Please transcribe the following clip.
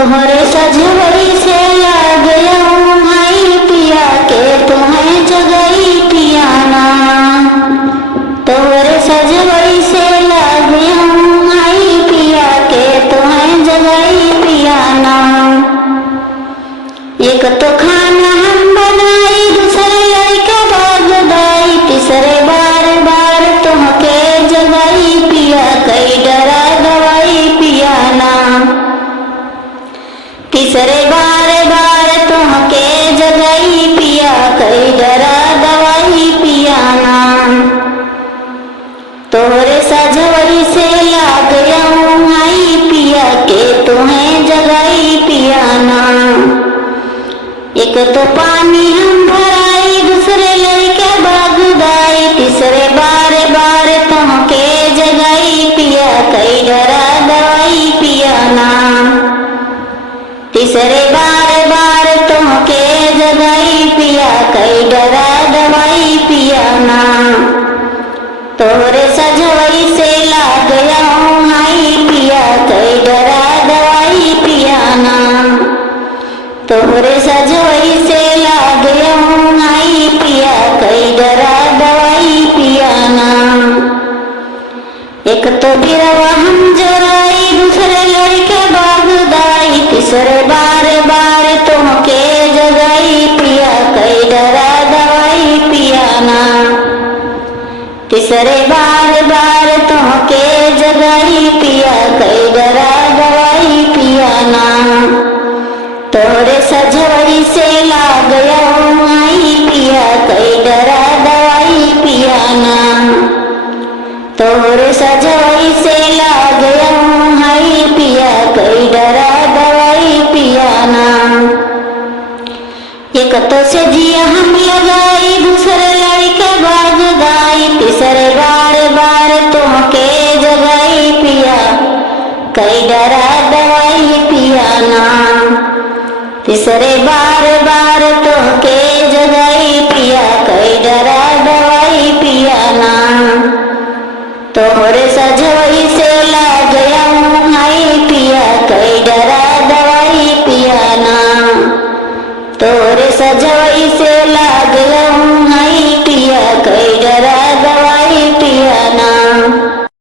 तोहरे सजवई से लाग गया माई पिया के तुम्हें जगई पियाना। तोहरे सजवई से लाग गया माई पिया के तुम्हें जगई पियाना। एक तो खाना हम बनाई दूसरे लड़का बागदाई तीसरे बार बार तुमके जगाई पिया कई डरा दवाई पियाना। तीसरे बार बार तुमके जगाई पिया कई डरा दवाई पियाना। तोहरे सजवई से लाग गया माई पिया के तुम्हें जगाई पियाना। एक तो पानी हम भराई दूसरे लड़के बागदाई तीसरे बार बार तुमके जगाई पिया कई डरा दवाई पियाना। तीसरे बार बार तुमके जगाई पिया कई डरा दवाई पियाना। तोहरे सजवई से लाग गया माई पिया कई डरा दवाई पियाना। तोहरे सजवई से लाग गया माई पिया कई डरा दवाई पियाना। एक तो बिरवा हम जराई दूसरे लड़के बागदाई तीसरे बार बार तुमके जगाई पिया कई डरा दवाई पियाना। तीसरे बार बार तुमके जगाई पिया कई डरा दवाई पियाना। तोहरे सजवई से लाग गया माई पिया कई डरा दवाई पियाना। तोहरे सजवई से लाग गया माई पिया कई डरा दवाई पियाना। एक तो से जिया हम लगाई दूसरे लड़के बागदाई तीसरे बार बार तुमके जगाई पिया कई डरा दवाई पियाना। तीसरे बार